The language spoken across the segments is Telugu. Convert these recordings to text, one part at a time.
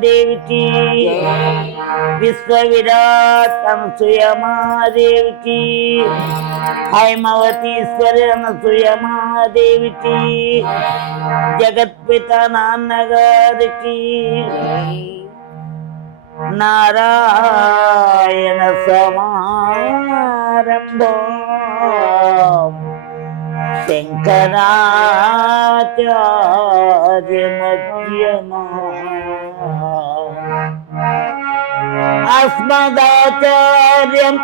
देवी विश्वविराट अनसूया महादेव की, हैमवतीश्वर अनसूया महादेव की, जगत पिता नान्नगार की। नारायण समारंभो शंकराचार्य मध्यमः अस्मदाचार्यं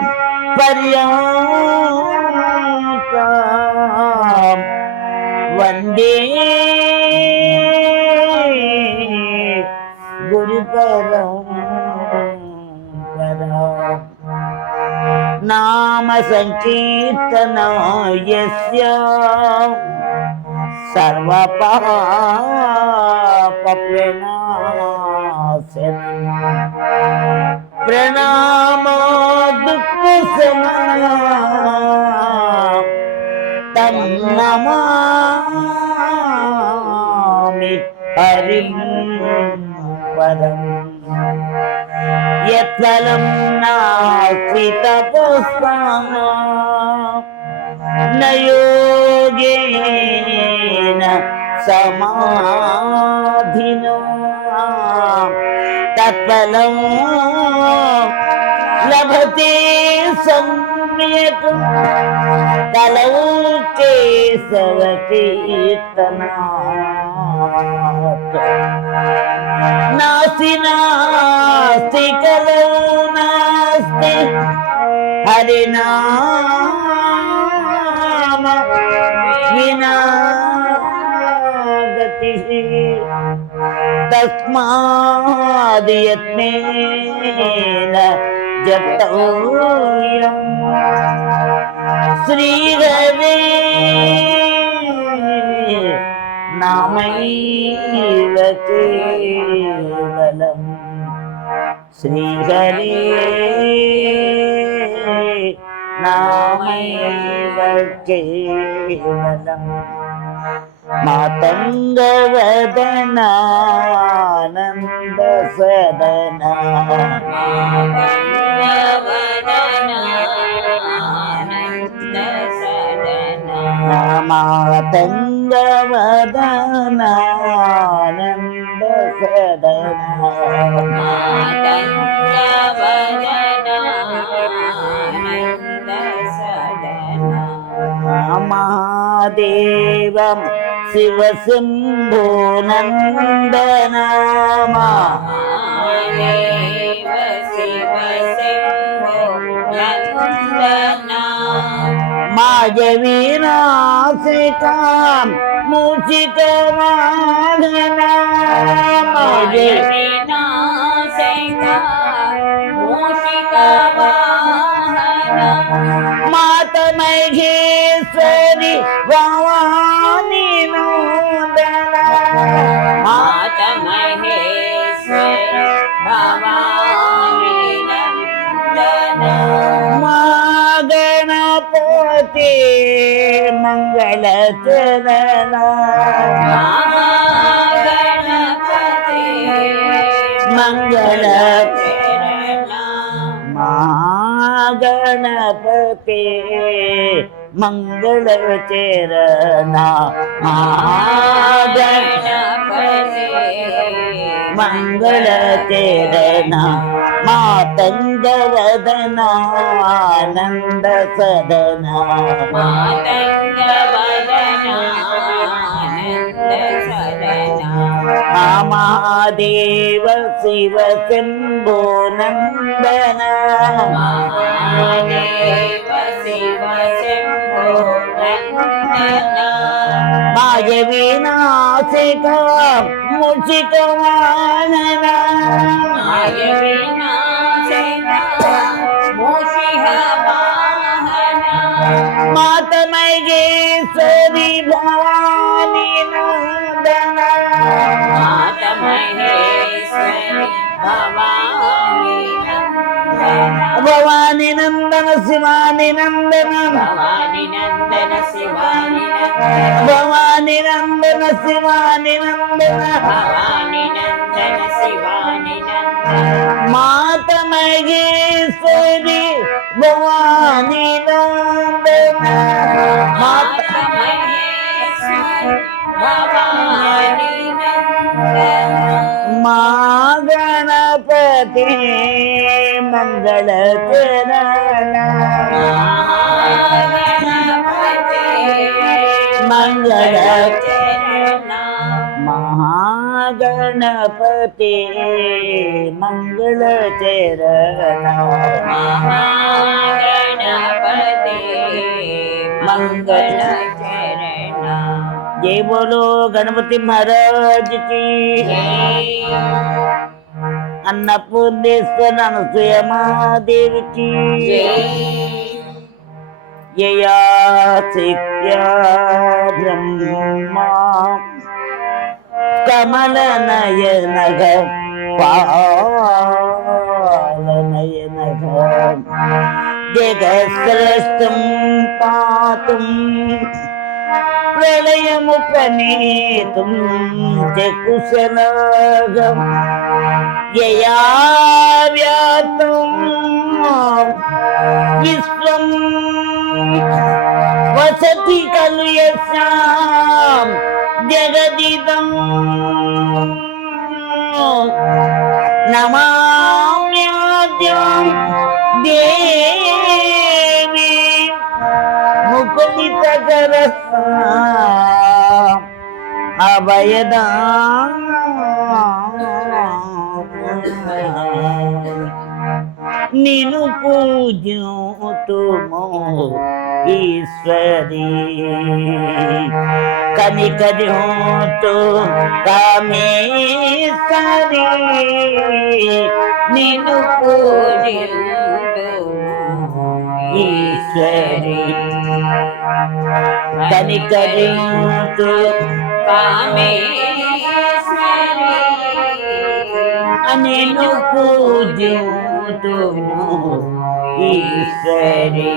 पर्यन्तं वन्दे गुरुपरम्पराम्। नाम संकीर्तनायस्य सर्वपापप्रणाशनम्। प्रणामो दुःखशमनम् तं नमामि हरिं परम्। यत्फलं नास्ति तपस्विनां न योगेन समाधिना तत्फलं लभते सम्यक् कलौ केशवकीर्तनात्। नास्ति नास्ति कलौ नास्ति हरिनाम विना गतिः। तस्माद् यत्नेन जप्तव्यम् श्रीहरे नामैव केवलम्। श्रीहरे नामैव केवलम्। मातङ्गवदनानन्द सदना मातङ्गवदनानन्द सदना महादेवं शिवशम्भो नन्दनामा मायवीनाशिकां मूषिकवाहना मातमहेश्वरी भवानी नन्दना मातमहेश्वरी भवानी नन्दना। गणपति मंगलचरणा गणपति मंगलचरणा गणपति मंगलचरणा गणपति मंगलचरणा मातङ्गवदनानन्द सदना महादेव शिव शम्भो नन्दना मायवीनाशिका मूषिकवाहना मातमहेश्वरी भवानी नन्दना भवानी नन्दन शिवानी नन्दन भवानी नन्दन शिवानी భవాని నందన శివాని నందన భవాని నందన శివాని నందన మాత మహేశ్వరి భవాని నందన మాత మాత మహేశ్వరి భవాని నందన మా గణపతి మంగళ చరణ మహాగణపతే మంగళ చరణ మహాగణపతి మంగళ చరణ మహాగణపతే మంగళ చరణ జై బోలో గణపతి మహారాజ్ కి అన్నపూర్ణేశ్వర అనసూయ మహాదేవికి యయా శక్త్యా బ్రహ్మా కమల నయన పాలనయన జగత్సృష్టం పాతుం ప్రళయము ప్రణీతుం కుశలగం యయా వ్యాప్తం విశ్వం వసతి ఖలు యస్యాం జగదిదం నమామ్యాద్యం దేవి ముకులితకరస్తా అభయదా నిను పూజ్యోతుమో ఈశ్వరీ కనికర్యోతు కామేశ్వరీ నిన్ను పూజింతు ఈశ్వరీ కనికర్యోతు కామేశ్వరి నిను పూజ్యోతుమో ఈశ్వరీ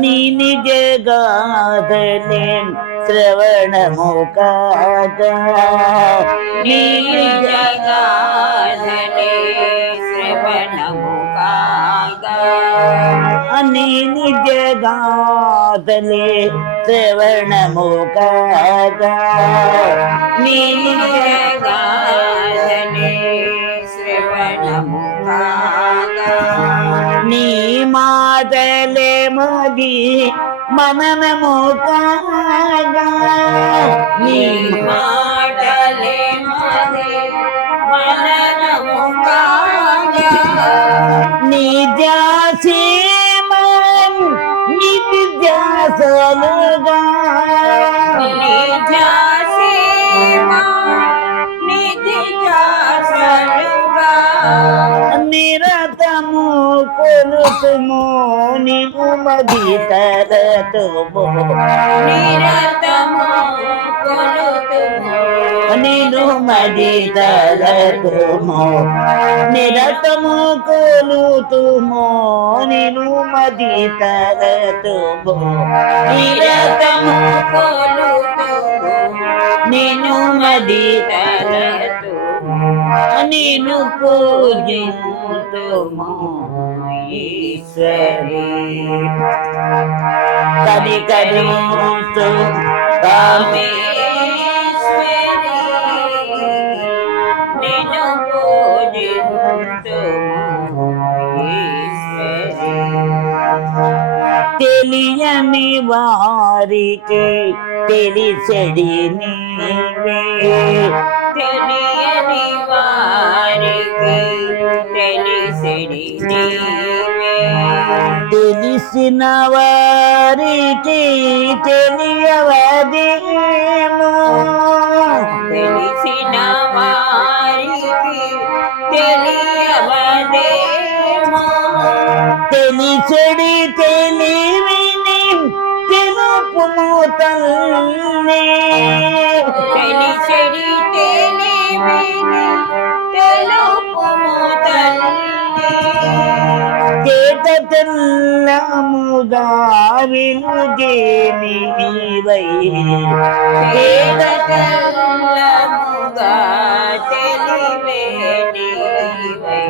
నీ నిజ గాథలే శ్రవణము కాగా నీ జగాధనే శ్రవణము కాగా నీ నిజ గాథలే శ్రవణము కాగా నీ జగాధనే శ్రవణము కాగా నీ మాటలే మది మననము కాగా నీ మాటలే మది మననము కాగా నీ జాసీమం నిధి జాసలుగా నిజాసీమా నిధి జాసలుగా నిరతము కొలుతుము నీవు మది తరతుము నిరతము కొలుతుము నేను మది తరతుము నిరతము కొలుతుము నేను మది తరతుము నిరతము కొలుతుము నేను మది తరతుము నేను పూజితుము ఈశ్వరీ కనికరించు కామేశ్వరి నిన్ను పూజింతుము ఈశ్వరి తెలియని వారికి తెలిసెడి నీవే తెలియని వారికి తెలిసిడి నీవే తెలిసిన వారికి తెలియవదేమో తెలిసిన వారికి తెలియవదేమో తెలిసెడి తెలివిని తెలుపుము తల్లి తెలిసిడి తెలివిని తెలుపుము తల్లి చేత తెల్లముగా వెలుగేనివై చేత తెల్లముగా తెలివే నీవై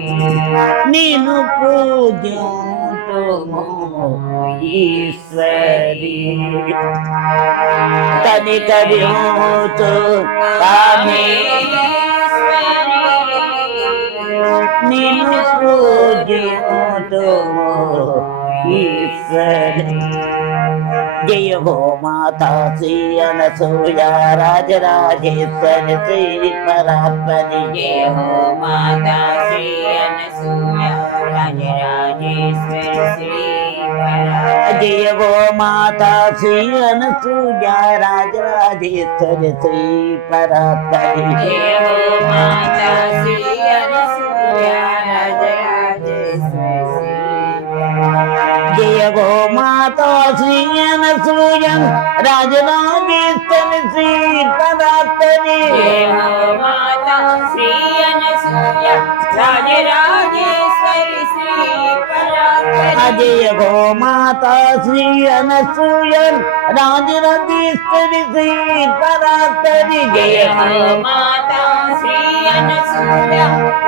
నేను పూజింతుము ఈశ్వరి కనికరించు నేను పూజింతుము ఈశ్వరి జయ హో మాతా శ్రీ అనసూయ రాజరాజేశ్వరి శ్రీ పరాత్పరి జయ హో మాతా శ్రీ అనసూయ రాజరాజేశ్వరి శ్రీ జయ హో మాతా శ్రీ అనసూయ రాజరాజేశ్వరి శ్రీ పరాత్పరి జయ హో మాతా శ్రీ అనసూయ రాజరాజేశ్వరి శ్రీ జయ హో మాతా శ్రీ అనసూయ రాజరాజేశ్వరి శ్రీ పరాత్పరి జయ హో మాతా శ్రీ అనసూయ రాజరాజేశ్వరి శ్రీ పరాత్పరి జయ హో మాతా శ్రీ అనసూయ రాజరాజేశ్వరి శ్రీ పరాత్పరి జయ హో మాతా శ్రీ అనసూయ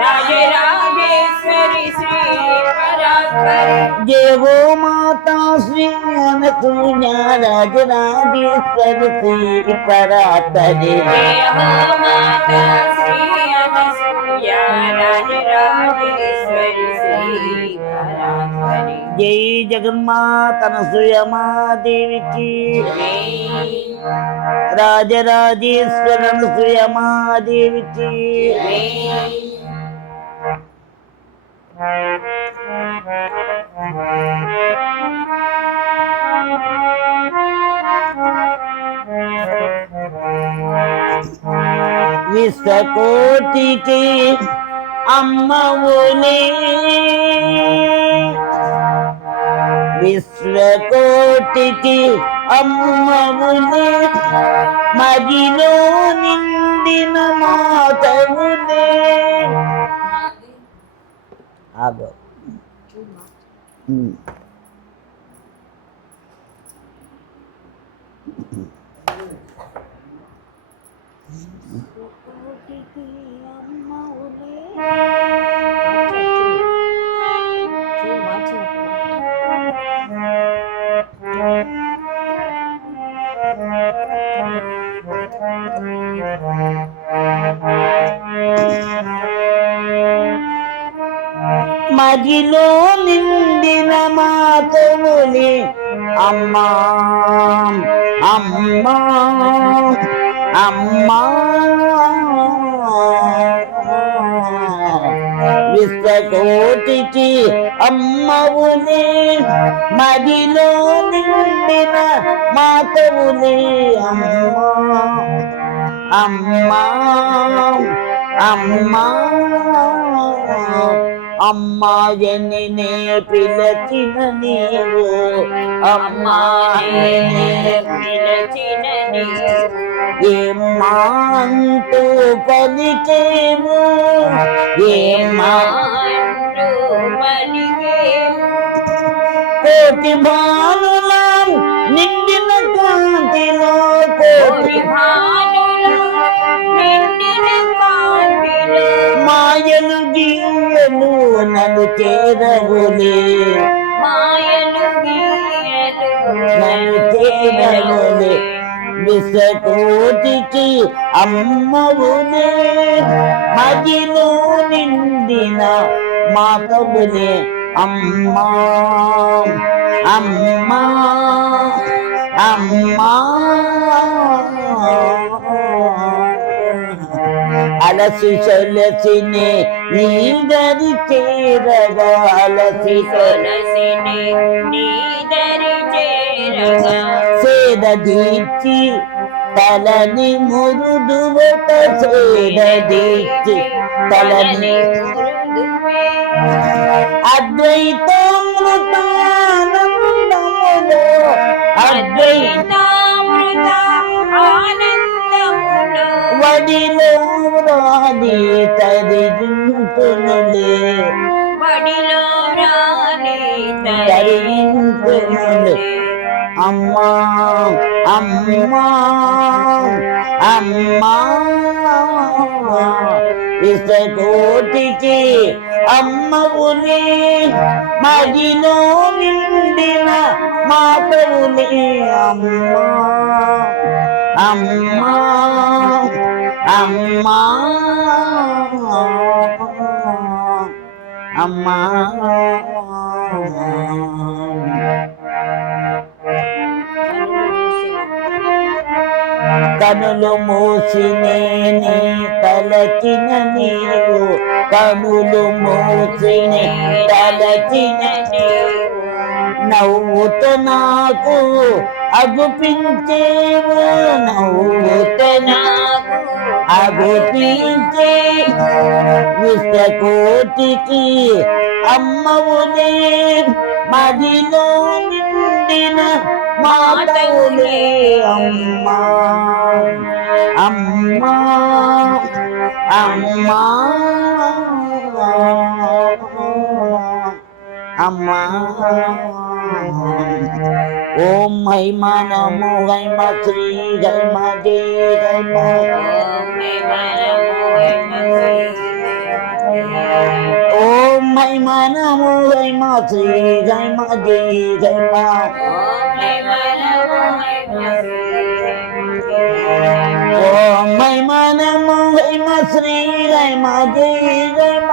రాజరాజేశ్వరి శ్రీ పరాత్పరి జయ హో మాతా శ్రీ అనసూయ రాజరాజేశ్వరి శ్రీ పరాత్పరి జయ హో మాతా శ్రీ అనసూయ రాజరాజేశ్వరి శ్రీ పరాత్పరి జై జగన్మాత అనసూయమాదేవికి రాజరాజేశ్వర అనసూయమాదేవికి విశ్వకోటికి అమ్మవులే విశ్వకోటికి అమ్మవులే మదిలో నిండిన మాతవులే ఆగో మదిలో నిండిన మాతవుని అమ్మా అమ్మా అమ్మా విశ్వకోటికి అమ్మవుని మదిలో నిండిన మాతవుని అమ్మా అమ్మా అమ్మా అమ్మాయని నే పిలచిన నీవు అమ్మాయని పిలచిన నీవు ఏమాంటూ పలికేవు ఏమంటూ పలికేవు కోటి భానుల నిండిన కాంతిలో కోటి భానుల నిండిన కాంతిలో మాయలు గీయలు నన్ను చేరవులే మాయలు గీయలు నన్ను చేరవులే విశ్వకోటికి అమ్మవులే మదిలో నిండిన మాతవులే అమ్మా అమ్మా అమ్మా అలసి సొలసిని నీదరి చేరగా అలసి సొలసిని నీదరి చేరగా సేద దీచి తలని మురుదువత సేద దీచి తలని మృదువే అద్వైతామృతానందములో అద్వైతామృత ఆనందములో వడిలో రాని తరిగింతునులే వడిలో రాని అమ్మా అమ్మా అమ్మా విశ్వకోటికి అమ్మవులే మదిలో నిండిన మాతవులే అమ్మా అమ్మా అమ్మా అమ్మా కనులు మూసినే తలచిన నీవు కనులు మూసినే తలచిన నవ్వుత నాకు అగుపించేవు నవ్వుత నాకు అగుపించే విశ్వకోటికి అమ్మవులే మదిలో నిండిన మాతవులే అమ్మా అమ్మా అమ్మా అమ్మా ఓం హైమ నమో హైమ శ్రీ హైమ జయ హైమ ఓం హైమ నమో హైమ శ్రీ హైమ జయ హైమ ఓం హైమ నమో హైమ శ్రీ హైమ జయ హైమ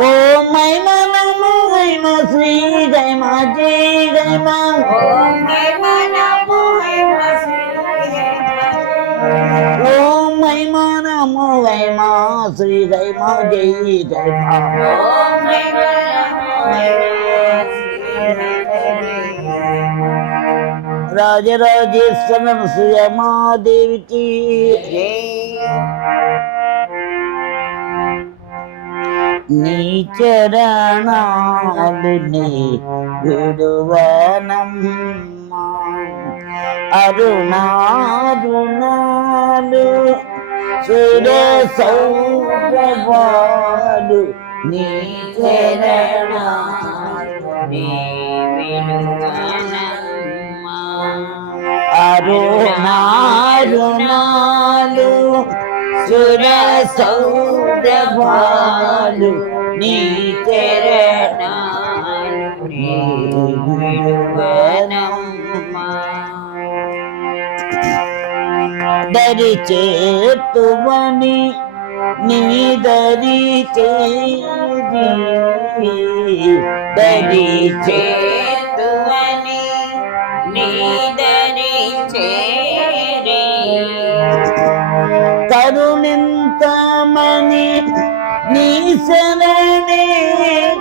ఓం హైమ నమో హైమ శ్రీ హైమ జయ హైమ ఓం హైమ నమో హైమ శ్రీ హైమ జయ హైమ రాజరాజేశ్వర సుయమాదేవికి నీ చరణాలు నీ విడువనమ్మా అరుణారుణాలు సురసౌరవాలు నీ చరణాలు నీ విడువనమ్మా అరుణారుణాలు సురసౌరవాలు నీ చరణాలు నీ విడువనమ్మా దరి చేతువని నీ దరి చేరి దరి చేతువని నీ దరి చేరి కరుణింతమని నీ శరణే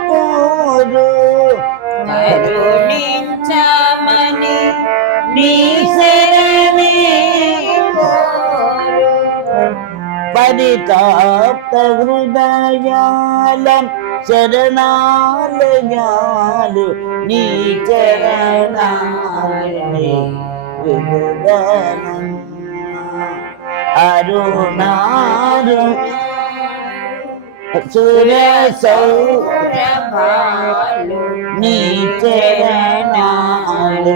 కోరు కరుణించమని నీ శరణే కోరు పరితాప్త హృదయాల శరణాలయాలు నీ చరణాలే అరుణారు సురసౌరభాలు నీ చరణాలు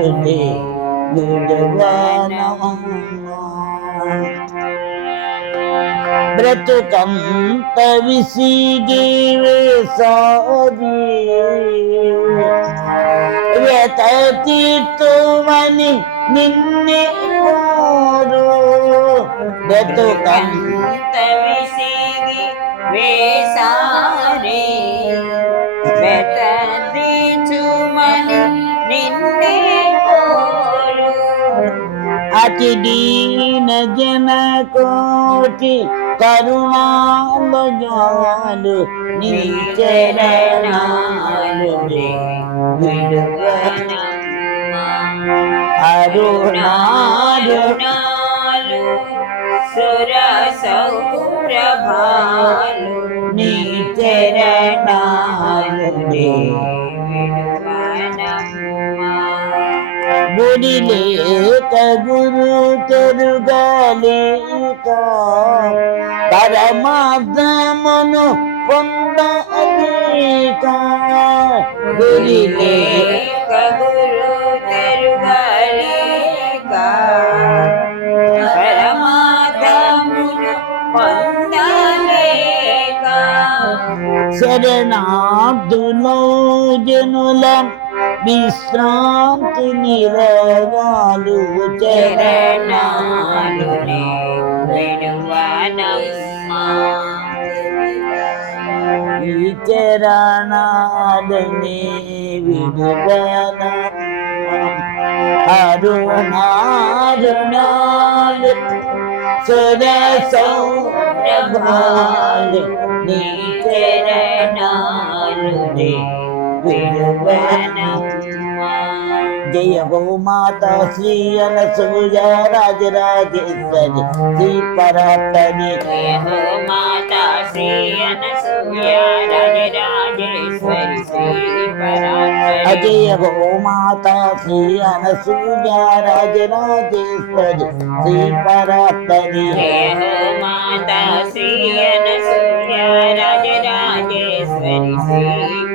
బ్రతుకంత విసిగి వేసారి వ్యత తీర్తుమని నిన్నే కోరు బ్రతుకంత విసిగి వేసారి వ్యత తీర్చుమని నిన్నే కోరు అతి దీన జన కోటి కరుణాలయాలు నీ చరణాలు అరుణారుణాలు సురసౌరభాలు నీ చరణాలు గుడి లేక గురు తెరుగలేక పరమార్థమును పొందలేక గురి లేక గురు తెరుగలేక పరమార్థమును పొందలేక శరణార్థులో జనుల విశ్రాంతి నిరగాలు చరణాలునే విడువనమ్మా ఈ చరణాలని విడువన అరుణారుణాలు సరసౌరభాలు నీ చరణాలునే విడువనమ్మా జయ గోమాత శ్రీ అనసూయ రాజరాజేశ్వరి శ్రీ పరాత్పరి జయ హో మాతా శ్రీ అనసూయ రాజరాజేశ్వరి శ్రీ పరాత్పరి అజయ గోమాత శ్రీ అనసూయ రాజరాజేశ్వరి శ్రీ పరాత్పరి జయ హో మాతా శ్రీ అనసూయ రాజరాజేశ్వరి శ్రీ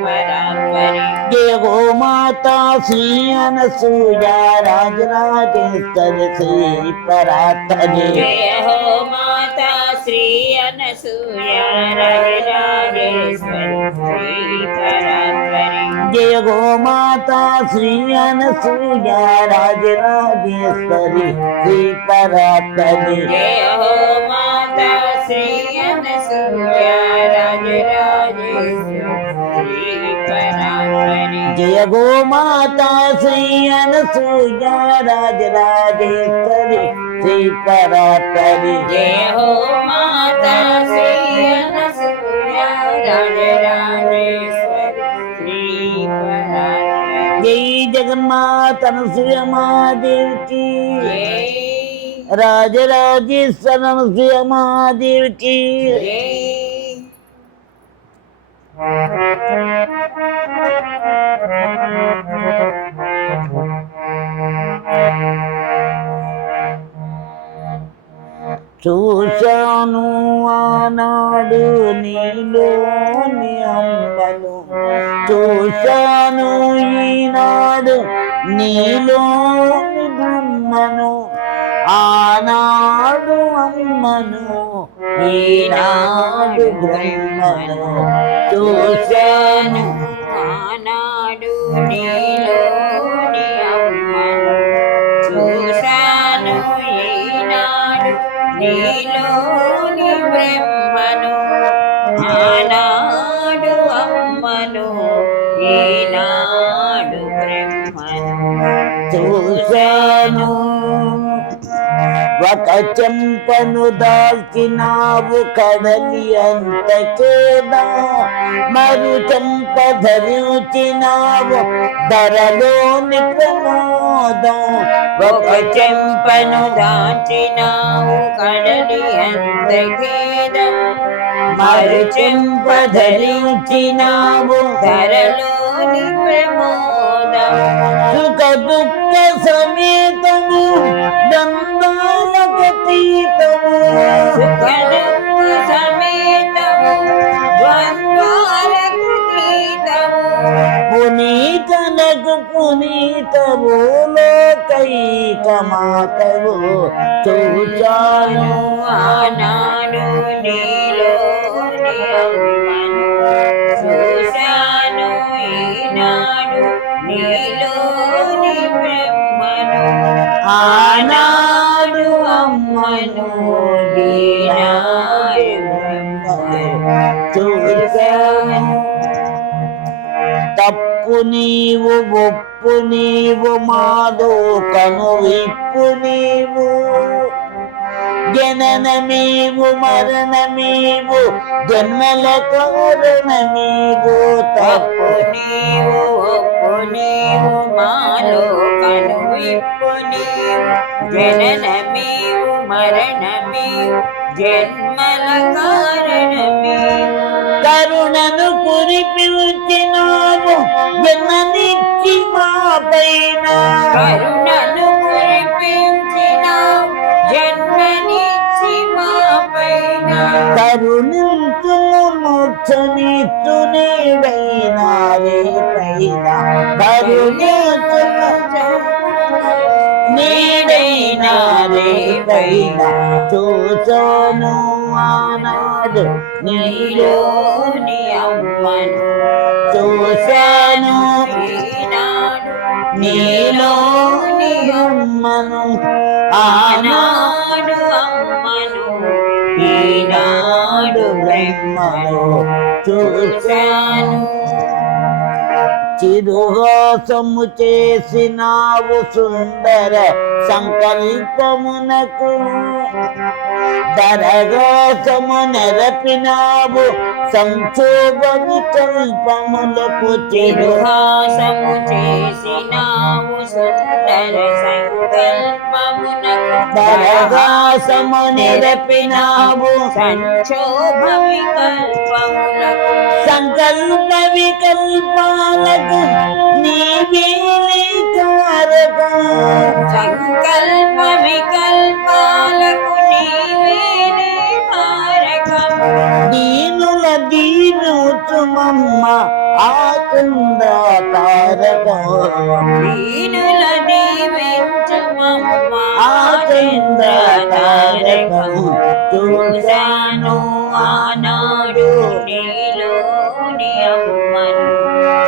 పరాత్పరి జయ గోమాత శ్రీ అనసూయ రాజరాజేశ్వరి శ్రీ పరాత్పరి జయ హో మాతా శ్రీ అనసూయ రాజరాజేశ్వరి శ్రీ పరాత్పరి జయ గోమాత శ్రీ అనసూయ రాజరాజేశ్వరి శ్రీ పరాత్పరి జయ హో మాతా శ్రీ అనసూయ రాజరాజేశ్వరి శ్రీ పరాత్పరి జయ గోమాత శ్రీ అనసూయ రాజరాజేశ్వరి శ్రీ పరాత్పరి జయ హో మాతా శ్రీ అనసూయ రాజరాజేశ్వరి శ్రీ పరాత్పరి జై జగన్మాత అనసూయ మహాదేవికి జై రాజరాజేశ్వర అనసూయ మహాదేవికి జై చూశాను ఆనాడు నీలోని అమ్మను చూశాను ఈనాడు నీలోని బ్రహ్మను ఆనాడు అమ్మను ఈనాడు బ్రహ్మను చూశాను ఆనాడు నీలోని అమ్మను చూశాను ఈనాడు నీలోని బ్రహ్మను ఆనాడు అమ్మను ఈనాడు బ్రహ్మను చూశాను ఒక చెంపను దాల్చినావు కడలి అంతకేదా మరు చెంప ధరించినావు ధరలోని ప్రమోదం ఒక చెంపను దాచినావు కడలి అంత గేదం మరు చెంప ధరించినావు ధరలోని ప్రమోదం సుఖ దుఃఖ సమేతము దండాలకతీతము సుఖ దుఃఖ సమేతము ద్వంద్వాలకు తీతము పునీతనకు పునీతము లోకైక మాతవు చూచాను ఆనాడు నీలోని అమ్మను చూశాను ఈనాడు నీలోని బ్రహ్మను ఆనాడు అమ్మను ఈనాడు బ్రహ్మను చూశాను తప్పు నీవు ఒప్పు నీవు మాలో కను విప్పు నీవు జననమీవు మరణమీవు జన్మల కారణమీవు తప్పు నీవు ఒప్పు నీవు మాలో కను విప్పు నీవు జననమీవు మరణమీవు జన్మల కారణమీవు కరుణను కురిపించినావు జన్మనిచ్చి మా పైన కరుణను కురిపించినావు జన్మనిచ్చి మా పైన కరుణించుము రక్షణిత్తు నీడైనా రేపైనా కరుణించు నీడైనా రేపైనా చూసాను ఆనాడు నీలోని అమ్మను చూశాను ఈనాడు నీలోని అమ్మను ఆనాడు అమ్మను ఈనాడు బ్రహ్మను చూశాను చిరుహాసము చేసినావు సుందర సంకల్పమునకు దరగాసము నెరపినావు సంక్షోభ వికల్పములకు చిరుహాసము చేసినావు సుందర సంకల్పమునకు దరగాసము నెరపినావు సంక్షోభ వికల్పములకు సంకల్ప వికల్పాలకు నీవేలే కారకం సంకల్ప వికల్పాలకు నీవేనే కారకం దీనుల దీనుచుమమ్మ ఆకుంద తారకం దీనుల దీవించుమమ్మ ఆకుంద తారకం చూశాను ఆనాడు నీలోని అమ్మను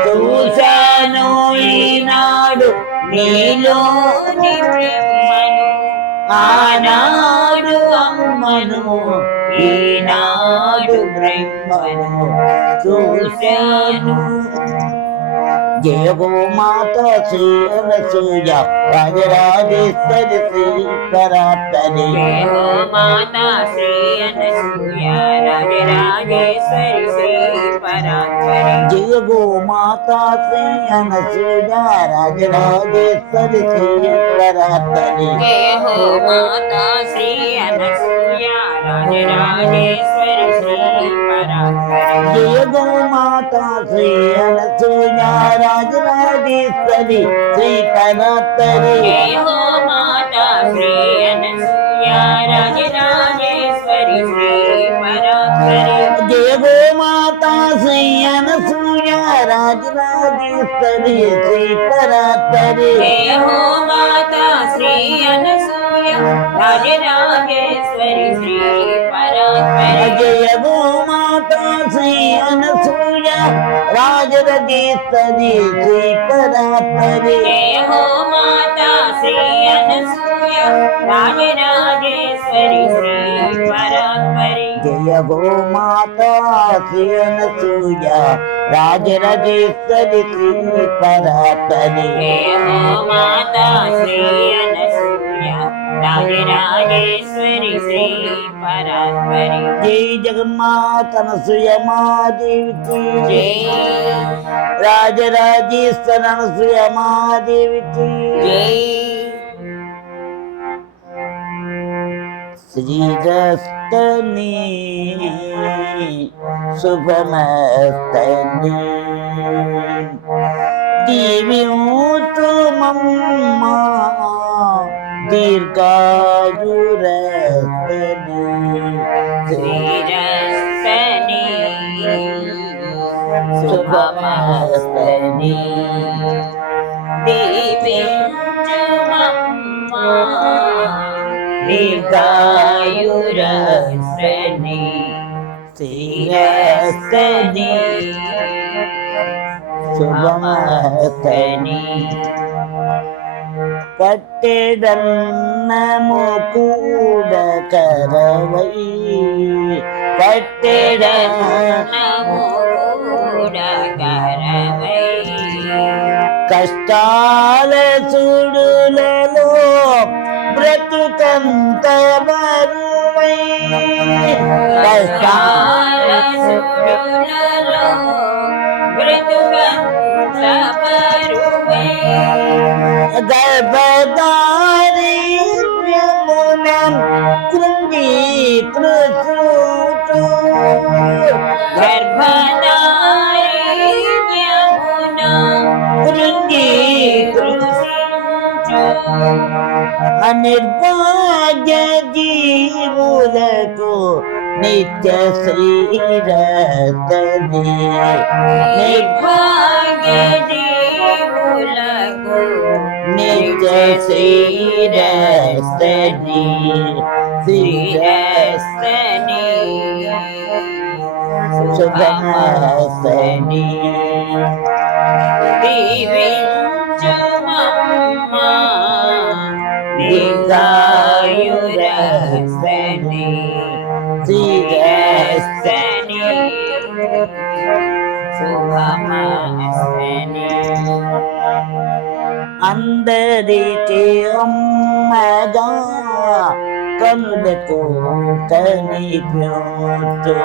చూశాను ఈనాడు నీలోని బ్రహ్మను ఆనాడు అమ్మను ఈనాడు బ్రహ్మను చూశాను జయ గో మాత శ్రీ అనసూయ రాజరాజేశ్వరి శ్రీ పరాత్పరి జయ హో మాతా శ్రీ అనసూయ రాజరాజేశ్వరి శ్రీ పరాత్పరి జయ గో మాత శ్రీ అనసూయ రాజరాజేశ్వరి శ్రీ పరాత్పరి జయ హో మాతా శ్రీ అనసూయ రాజరాజేశ్వరి శ్రీ పరాత్పరి జయ గో మాత శ్రీ అనసూయ రాజరాజేశ్వరి శ్రీ పరాత్పరి జయ హో మాతా శ్రీ అనసూయ రాజరాజేశ్వరి శ్రీ పరాత్పరి జయ గో మాత శ్రీ అనసూయ రాజరాజేశ్వరి శ్రీ పరాత్పరి జయ హో మాతా శ్రీ అనసూయ రాజరాజేశ్వరి శ్రీ పరాత్పరి జయ గో మాత శ్రీ అనసూయ రాజరాజేశ్వరి శ్రీ పరాత్పరి జయ హో మాతా శ్రీ అనసూయ రాజరాజేశ్వరి శ్రీ పరాత్పరి జయ గో మాత శ్రీ అనసూయ రాజరాజేశ్వరి శ్రీ పరాత్పరి జయ హో మాతా శ్రీ అనసూయ రాజరాజేశ్వరి శ్రీ పరాత్పరి జై జగన్మాత అనసూయ మాదేవికి జై రాజరాజేశ్వర అనసూయ మాదేవికి జై శ్రీరస్తని శుభమస్తని దీవించు మమ్మ దీర్ఘాయురస్తని శ్రీరస్తని శుభమస్తని దీవించుమమ్మ దీర్ఘాయురస్తని శ్రీరస్తని శుభమస్తని పట్టెడన్నము కూడ కరవై నమో కూడకరవై కష్టాల చూడులలో బ్రతుకంత బరువై కష్టాల సుడులలో బ్రతుకంత బరువై గర్భదారిద్ర్యమున కృంగి కృషుచు గర్భదారిణ్యమున కృంగి కృషించు అనిర్భాగ్య జీవులకు నిత్య శ్రీరస్తది నిర్భాగ్య జీవులకు నిత్య శ్రీరస్తది శ్రీరస్తని శుభమస్తని దీవించుమమ్మ దీర్ఘాయురస్తని శ్రీరస్తని శుభమస్తని అందరికి అమ్మగా కనులకు కనిపించు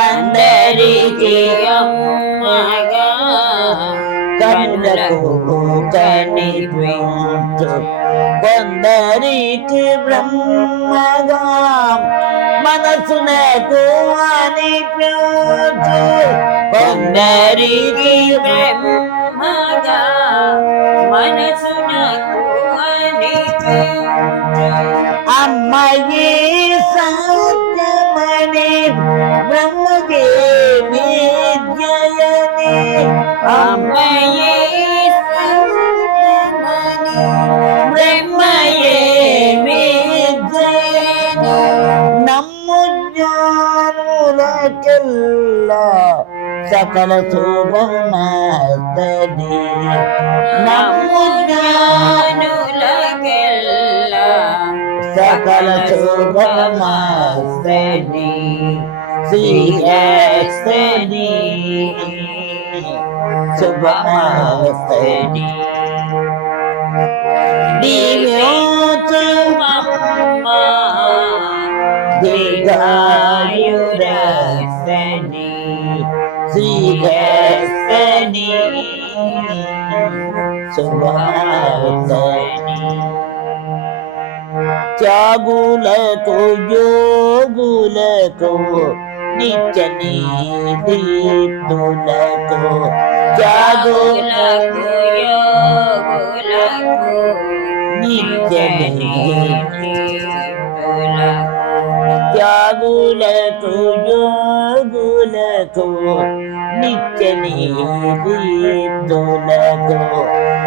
అందరికి అమ్మగా కనులకు కనిపించు కొందరికి బ్రహ్మగా మనసునకు అనిపించు కొందరికి బ్రహ్మగా మనసునకు అనిపించు అమ్మయే సత్యమని బ్రహ్మగే విద్యయని అమ్మయే సత్యమని బ్రహ్మయే విద్యయని నమ్ము జ్ఞానులకెల్లా సకల శుభమస్తది నమ్ము జ్ఞానులకెల్లా సకల శుభమస్తది శ్రీరస్తది శుభమస్తది దీవ్యోత్సవమ్మ దీర్ఘాయురస్తని శ్రీరస్తని శుభమస్తని త్యాగులకు యోగులకు నిత్య నీతితులకు త్యాగులకు యోగులకు నిత్య నీతితులకు త్యాగులకు యోగులకు నిత్య నీతితులకు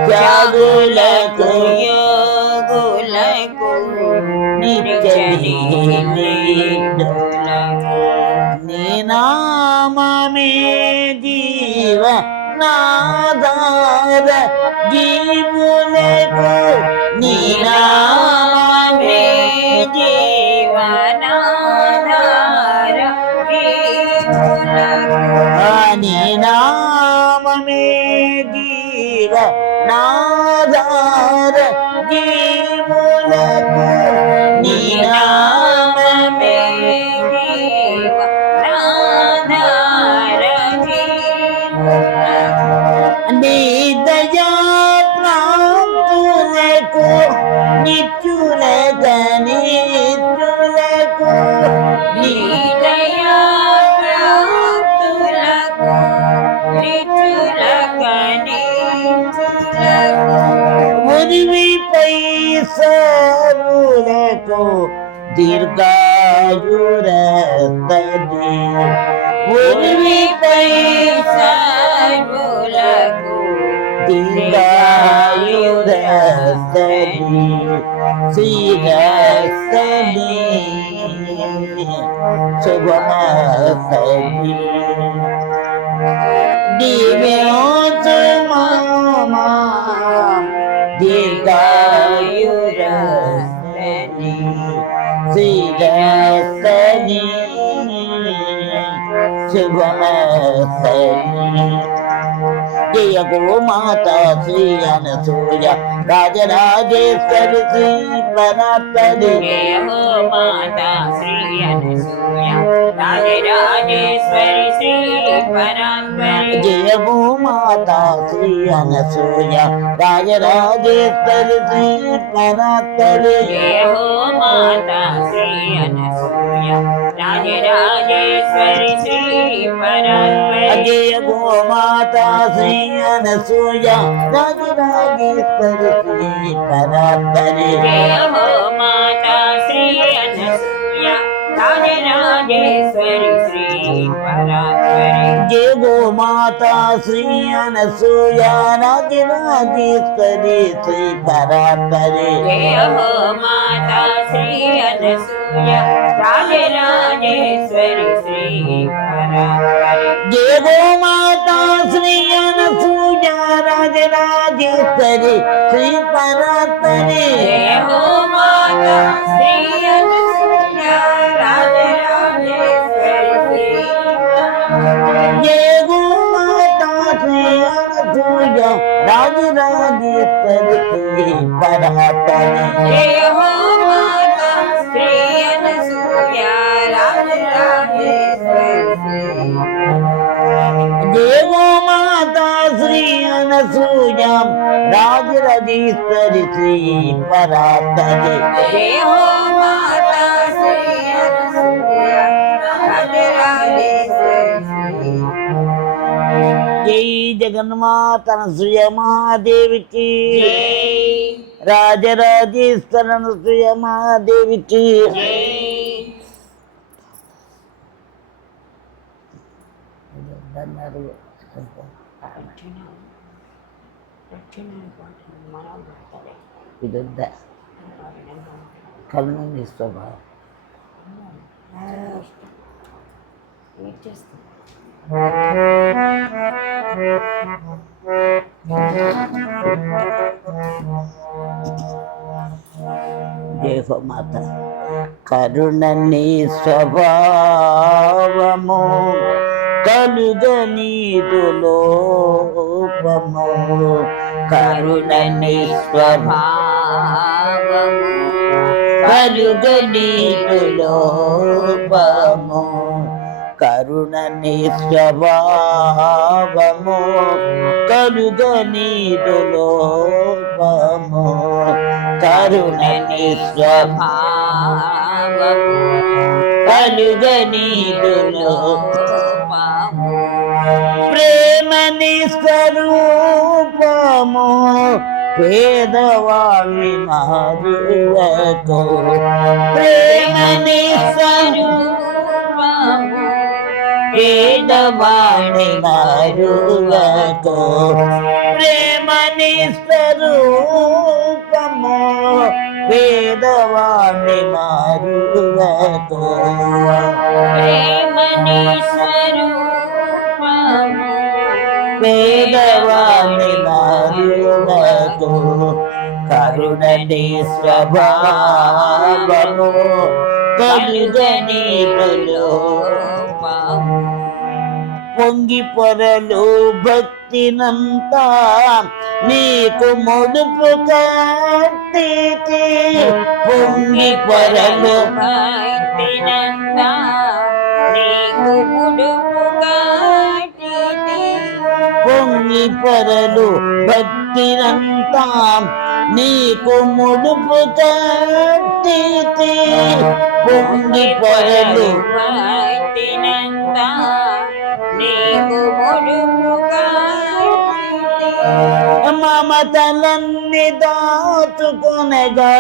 త్యాగులకు యోగులకు నిత్య నీతితులకు నీ నామమే జీవ నాదార జీవులకు నీ నామమే నామమే జీవనాధార జీవులకు నీ నామమే జీవ నాదార జీవులకు నీ నామమే జీవనాధార జీవులకు నీ దయా ప్రాంతులకు నిత్యులకు నీ దయా ప్రాప్తులకు నిత్యులకు ఉరివిపై సరులకు దీర్ఘాయురస్తది ఉరివిపై ఉరివిపై సర్వులకు దీర్ఘాయురస్తది శ్రీరస్తది శుభమస్తది దివ్యోత్తమ దీర్ఘాయురస్తది శ్రీరస్తది శుభమస్తది జయ గోమాతా శ్రీ అనసూయ రాజరాజేశ్వరి శ్రీ పరాత్పరి జయ హో మాతా శ్రీ అనసూయ రాజరాజేశ్వరి శ్రీ పరాత్పరి జయ గోమాతా శ్రీ అనసూయ రాజరాజేశ్వరి శ్రీ పరాత్పరి జయ హో మాతా శ్రీ అనసూయ రాజరాజేశ్వరి శ్రీ పరాత్పరి జయ గోమాతా శ్రీ అనసూయ రాజరాజేశ్వరి శ్రీ పరాత్పరి జయ హో మాతా శ్రీ అనసూయ రాజరాజేశ్వరి శ్రీ పరాత్పరి జయ గో మాతా శ్రీ అనసూయ రాజరాజేశ్వరి శ్రీ పరాత్పరి జయ హో మాతా శ్రీ అనసూయ రాజరాజేశ్వరి శ్రీ పరాత్పరి జయ గో మాతా శ్రీ అనసూయ రాజరాజేశ్వరి శ్రీ పరాత్పరి జయ హో మాతా శ్రీ అనసూయ రాజరాజేశ్వరి శ్రీ జయ గో మాతా శ్రీ అనసూయ రాజరాజేశ్వరి శ్రీ పరాత్పరి జయ హో మాతా శ్రీ అనసూయ రాజరాజేశ్వరి శ్రీ జయ గో మాతా శ్రీ అనసూయ రాజరాజేశ్వరి శ్రీ పరాత్పరి జయ హో మాతా శ్రీ అనసూయ రాజరాజేశ్వరి శ్రీ జై జగన్మాత అనసూయ మహాదేవికి రాజరాజేశ్వర అనసూయ మహాదేవికి ఇదొద్ద కళ్ళు తీసుకోబా దేవమాత కరుణని స్వభావము కలుగనీదు లోపము కరుణని స్వభావము కలుగనీదు లోపము కరుణని స్వభావము కలుగనీదు లోపము కరుణని స్వభావము కలుగనీదు లోపము ప్రేమని స్వరూపము పేదవాణి మారువకు ప్రేమని స్వరూపము పేదవాణి మారువకు ప్రేమని స్వరూపము పేదవాణి మారువకు ప్రేమని స్వరూపము పేదవాణి మారువకు కరుణని స్వభావము కలుగనీదు పొంగి పొరలు భక్తినంతా నీకు ముడుపు కట్టితి పొంగి పొరలు భక్తినందా నీకు ముడుపు కట్టితి పొంగి పొరలు భక్తినంతా నీకు ముడుపు కట్టితి పొంగి పొరలు భక్తినందా నీకు ముడుపు కట్టితి మమతలన్నీ దాచుకొనగా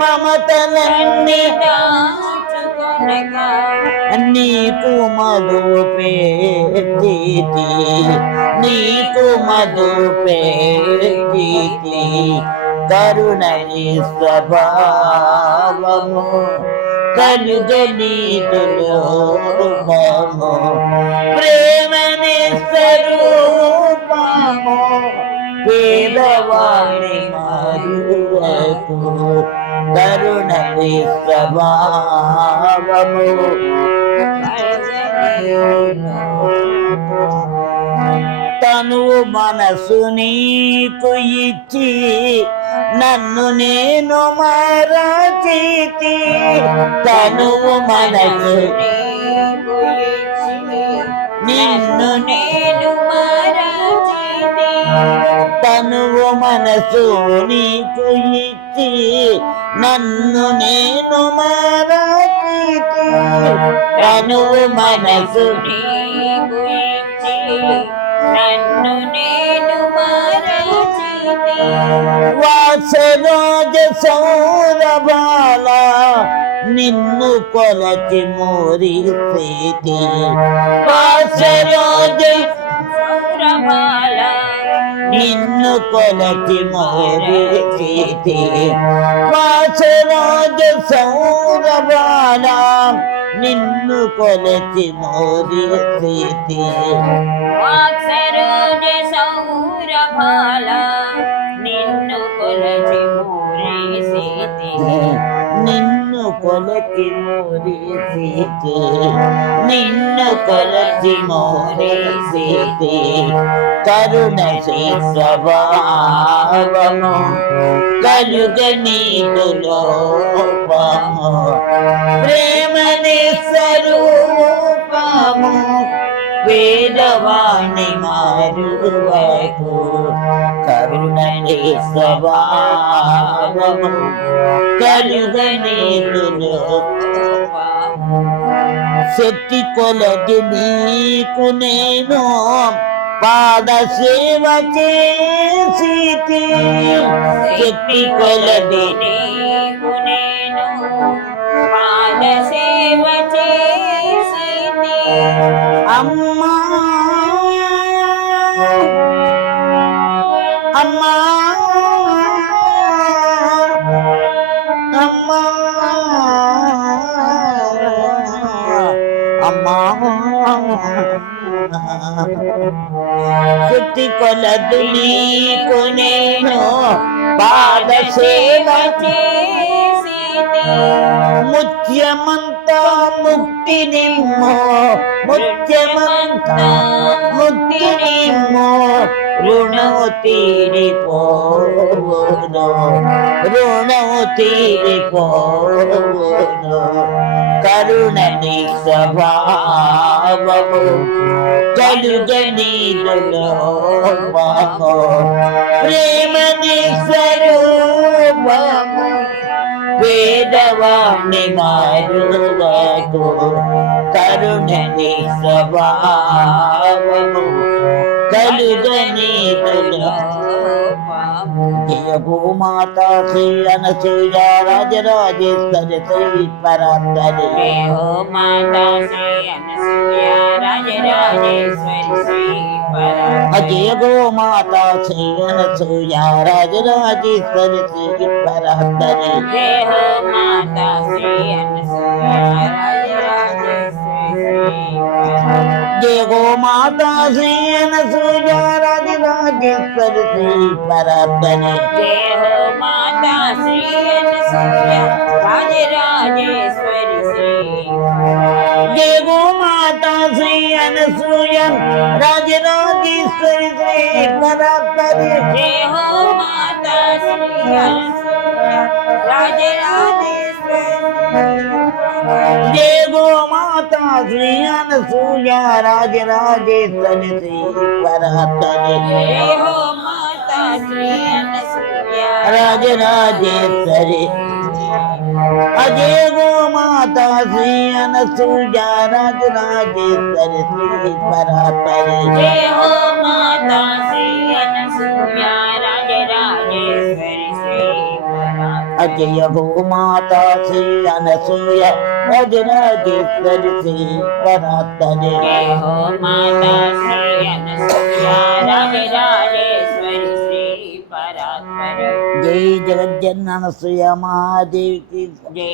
మమతలన్నీ దాచుకొనగా నీకు మధు పెట్టితి నీకు మధు పెట్టితి కరుణని స్వభావము కలుగనీదు లోపము ప్రేమని స్వరూపము పేదవాణి మారువకు కరుణని స్వభావము తనువు మనసు నీకు ఇచ్చి నన్ను నేను మరచితి తనువు మనసు నిన్ను నేను మరచితి తనువు మనసు నీకు ఇచ్చి నన్ను నేను మరచితి తనువు మనసు నీకు ఇచ్చి నన్ను నేను మరచితి వాసరాజ సౌరబాల నిన్ను కొలచి మోరి ప్రీతి వాసరాజ సౌరబాల నిన్ను కొలచి మోరి ప్రీతి వాసరాజ సౌరబాల నిన్ను కొలచి మోరి ప్రీతి వాత్సరోజ సౌరబాల నిన్ను కొలచి మురిసితి నిన్ను కొలచి మోరేసితే నిన్ను కొలచి మోరేసితే కరుణ స్వభావము కలుగ నీకు లోపము ప్రేమ స్వరూపము వేదవాణి మారువకు కరుణ స్వభావము కలుగ నీకు లోపము శక్తి కొలది నీకు నేను పాద సేవ చేసితి శక్తి కొలది నీకు నేను పాద సేవ చేసితి అమ్మా అమ్మా అమ్మా అమ్మా శక్తి కొలదు నీకు నేను పాద సేవ చేసితి ముత్యమంతా ముక్తి నిమ్మో ముత్యమంతా ముక్తి నిమ్మో రుణము తీరిపోవును రుణము తీరిపోవును కరుణని స్వభావము కలుగ నీకు లోపము ప్రేమని స్వరూపము వేదవాణి మారువకు కరుణని స్వభావము కలుగ నీకు లోపము జయ గోమాతా శ్రీ అనసూయ రాజరాజేశ్వరి శ్రీ పరాత్పరి జయ హో మాతా శ్రీ అనసూయ రాజరాజేశ్వరి శ్రీ పరాత్పరి జయ గోమాతా శ్రీ అనసూయ రాజరాజేశ్వరి శ్రీ పరాత్పరి జయ హో మాతా శ్రీ అనసూయ రాజరాజేశ్వరి శ్రీ పరాత్పరి జయ గోమాతా శ్రీ అనసూయ రాజరాజేశ్వరి శ్రీ పరాత్పరి జయ హో మాతా శ్రీ అనసూయ రాజరాజేశ్వరి శ్రీ జయ గోమాతా శ్రీ అనసూయ రాజరాజేశ్వరి శ్రీ పరాత్పరి జయ హో మాతా శ్రీ అనసూయ రాజరాజేశ్వరి జయ గోమాతా శ్రీ అనసూయ రాజరాజేశ్వరి శ్రీ పరాత్పరి జయ హో మాతా శ్రీ అనసూయ రాజరాజేశ్వరి అజయ గోమాతా శ్రీ అనసూయ రాజరాజేశ్వరి శ్రీ పరాత్పరి జయ హో మాతా శ్రీ అనసూయ రాజరాజేశ్వరి శ్రీ పరాత్పరి అజయ గోమాతా శ్రీ అనసూయ రాజరాజేశ్వరి శ్రీ పరాత్పరి జయ హో మాతా శ్రీ అనసూయ రాజరాజేశ్వరి శ్రీ పరాత్పరి జై జగజ్జన అనసూయ మహాదేవికి జై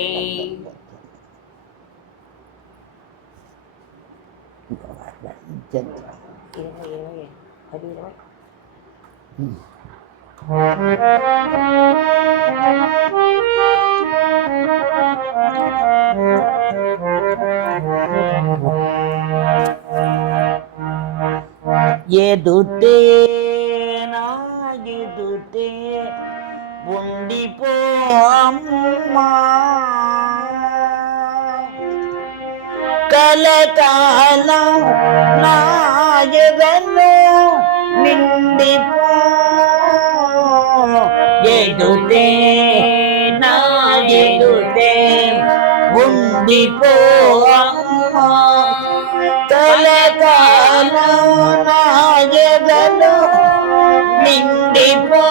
ఎదుటే నాగిదుటే ఉండిపో అమ్మా కలకాలం నాయదను నిండిపో ఎదుటే నాయదుటే ఉండిపో అమ్మా కలకాలం నాయదను నిండిపో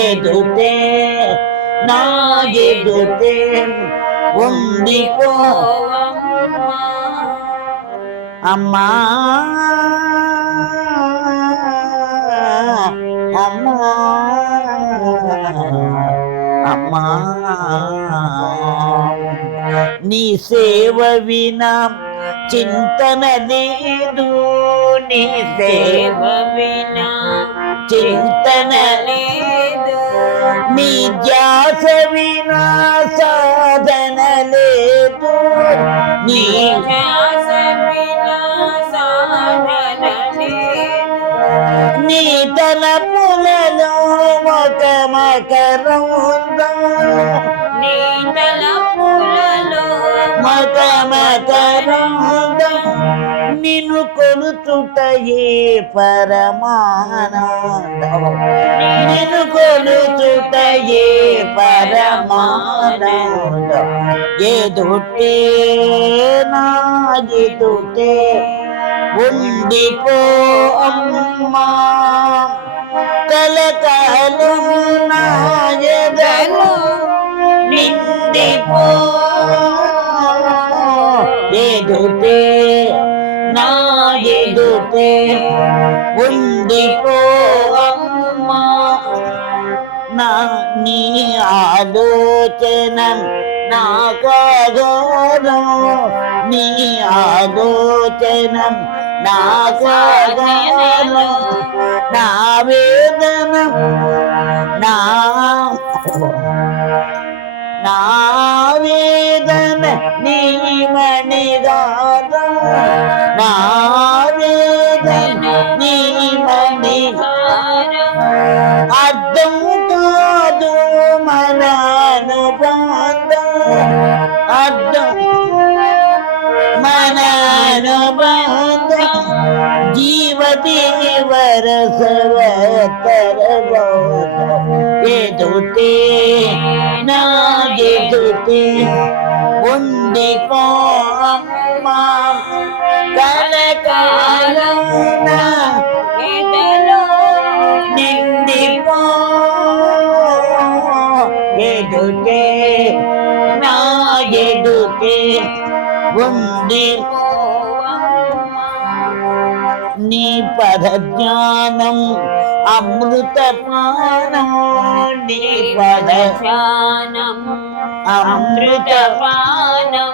ఎదుటే నా ఎదుటే ఉండిపో అమ్మా అమ్మా అమ్మా నీ సేవ వినా చింతన లేదు నీ సేవ వినా చింతన లేదు నీ ధ్యాస వినా సాధన లేదు నీ ధ్యాస వినా సాధన లేదు నీ తలపులలో ఒక మకరందం నీ తలపులలో మక మకరందం నిన్ను కొలుచుటయే పరమానందం నిన్ను కొలుచుటయే పరమానందం ఎదుటే నా ఎదుటే ఉండిపో అమ్మా కలకాలం నా ఎదలో నిండిపో ఎదుటే నా ఎదుటే ఉండిపో అమ్మా నా నీ ఆలోచన నా కాగరం నీ ఆలోచన నా కాగరం నా వేదన నా నా వేదన నీ మణిగారం నా వేదన నీ మణిగారం అర్థం కాదు మన అనుబంధం అర్థం మన అనుబంధం జీవదేవర సర్వతరబోధం ఎదుటే నా ఎదుటే ఉండిపో అమ్మా కలకాలం నా ఎదలో నిండిపో ఎదుటే నా ఎదుటే ఉండిపో నీ పదజ్ఞానం అమృతపానం నీ పదజ్ఞానం అమృతపానం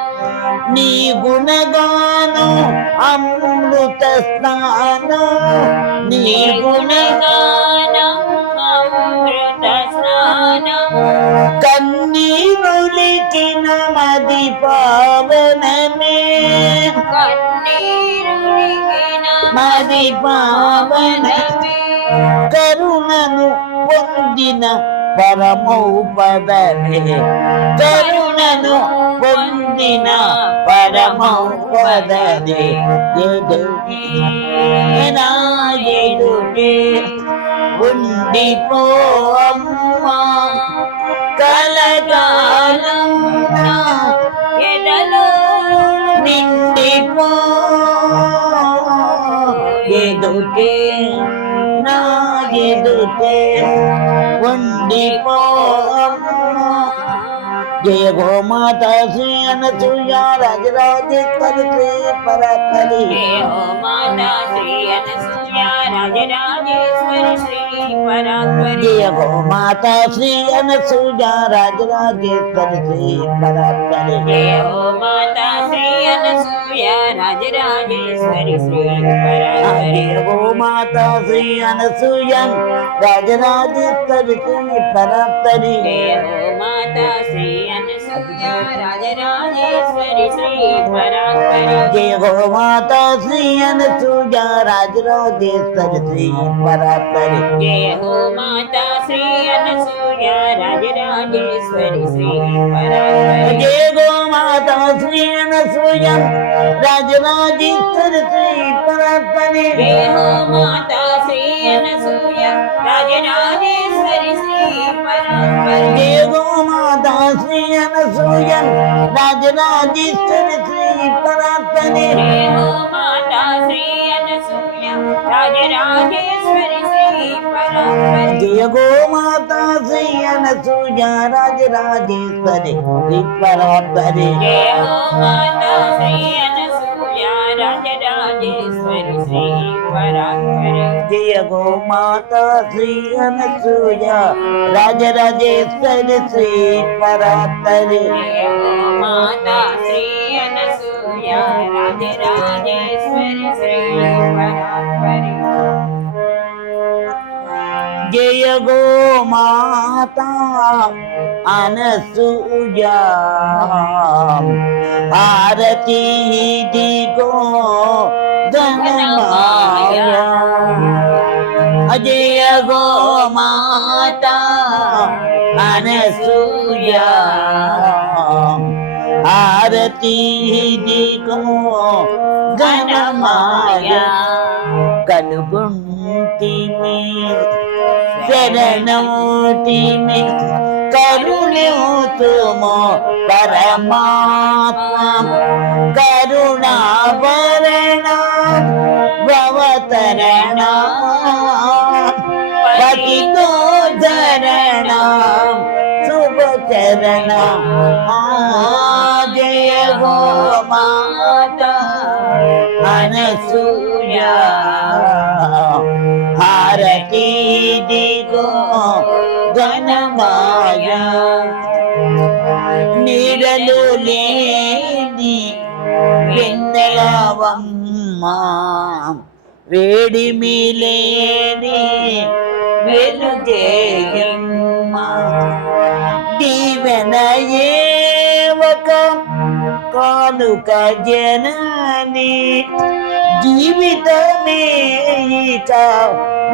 నీ గుణగానం అమృత స్నానం నీ గుణగానం అమృత స్నానం కన్నీరులిచిన మది పావనమే కన్నీరులిచిన మది పావనమే కరుణను పొందిన పరమౌపదమే కరుణను పొందిన పరమౌపదమే ఎదుటే నా ఎదుటే ఉండిపో అమ్మా కలకాలం నా ఎదలో నిండిపో ఎదుటే నా ఎదుటే ఉండిపో జయ గో మాతా శ్రీ అనసూయ రాజరాజేశ్వరి శ్రీ పరాత్పరి జయ హో మాతా శ్రీ అనసూయ రాజరాజేశ్వరి శ్రీ పరాత్పరి జయ గో మాతా శ్రీ అనసూయ రాజరాజేశ్వరి శ్రీ పరాత్పరి జయ హో మాతా శ్రీ అనసూయ రాజరాజేశ్వరి శ్రీ పరాత్పరి జయ గో మాతా శ్రీ అనసూయ రాజరాజేశ్వరి శ్రీ పరాత్పరి జయ హో మాతా శ్రీ అనసూయ రాజరాజేశ్వరి శ్రీ పరాత్పరి జయ గో మాతా శ్రీ అనసూయ రాజరాజేశ్వరి శ్రీ పరాత్పరి జయ హో మాతా శ్రీ అనసూయ రాజరాజేశ్వరి శ్రీ పరాత్పరి జయ గో మాతా శ్రీ అనసూయ రాజరాజేశ్వరి శ్రీ పరాత్పరి జయ హో మాతా శ్రీ అనసూయ రాజరాజేశ్వరి శ్రీ పరాత్పరి జయ గో మాతా శ్రీ అనసూయ రాజరాజేశ్వరి శ్రీ పరాత్పరి జయ హో మాతా శ్రీ అనసూయ రాజరాజేశ్వరి శ్రీ పరాత్పరి జయ గో మాత శ్రీ అనసూయ రాజరాజేశ్వరి విశ్వరాత్మరి జయ హో మాతా శ్రీ అనసూయ రాజరాజేశ్వరి శ్రీ పరాత్పరి జయ గో మాత శ్రీ అనసూయ రాజరాజేశ్వరి శ్రీ పరాత్పరి జయ హో మాతా శ్రీ అనసూయ రాజరాజేశ్వరి శ్రీ పరాత్పరి జయ గో మాత అనసూయ ఆరతి దిగో ధనమాయ జయ గో మాత అనసూయ ఆరతి దిగో ఘనమాయ కనుగుంటిమి శరణోటిమి కరుణ్యుతుమో పరమాత్మ కరుణాభరణ భవతరణ పతితో ధరణ శుభచరణ జయ గో మాత అనసూయ హారతి దిగో ఘనమాయ నీడలు లేని వెన్నెలవమ్మ వేడిమి లేని వెలుగేయమ్మ దీవెన ఏవక కానుక జనని జీవితమే ఇక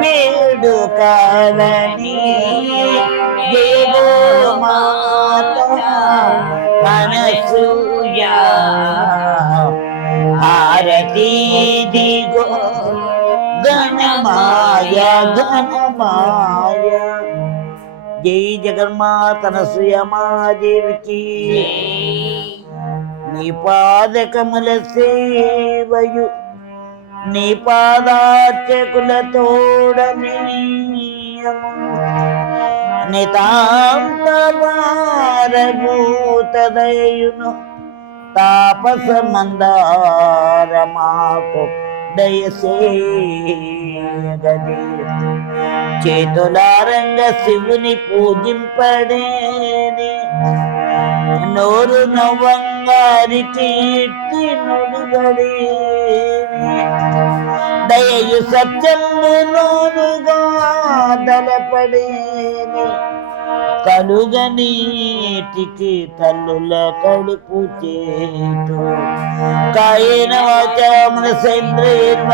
వేడుకలని దేవో మాత అనసూయ హారతి దిగో ఘనమాయ ఘనమాయ జై జగన్మాత అనసూయ మాదేవికి నీ పాదకముల సేవయు నీ పాదార్చకుల తోడనీయము నితాంతవారభూతదయును తాపస మందారమాకు దయసేయగది చేతులారంగ శివుని పూజింపడేని నోరు నవ్వంగారి కీర్తి నుడిగడేని దయయు సత్యము నోరుగా దళపడేని కలుగనీటికి తల్లుల కడుపు చేటు కాయేన వాచ మనసేంద్రియేర్వ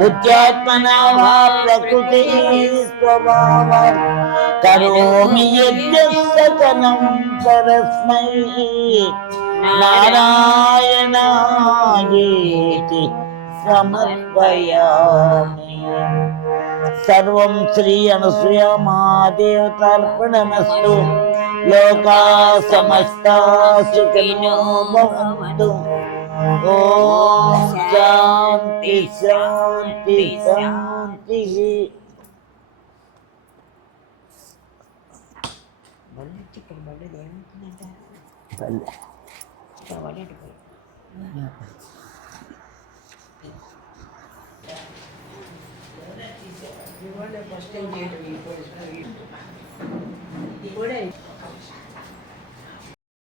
బుద్ధ్యాత్మనా వా ప్రకృతి స్వభావం కరోమి యజ్ఞసకలం పరస్మై నారాయణాయేతి సమర్పయామి. సర్వం శ్రీ అనసూయ మహాదేవతార్పణమస్తు. లోకా సమస్తా సుఖినో భవంతు. ఓం శాంతి శాంతి శాంతి. ఫస్ట్ టైం చేయటం ఈ పోలీస్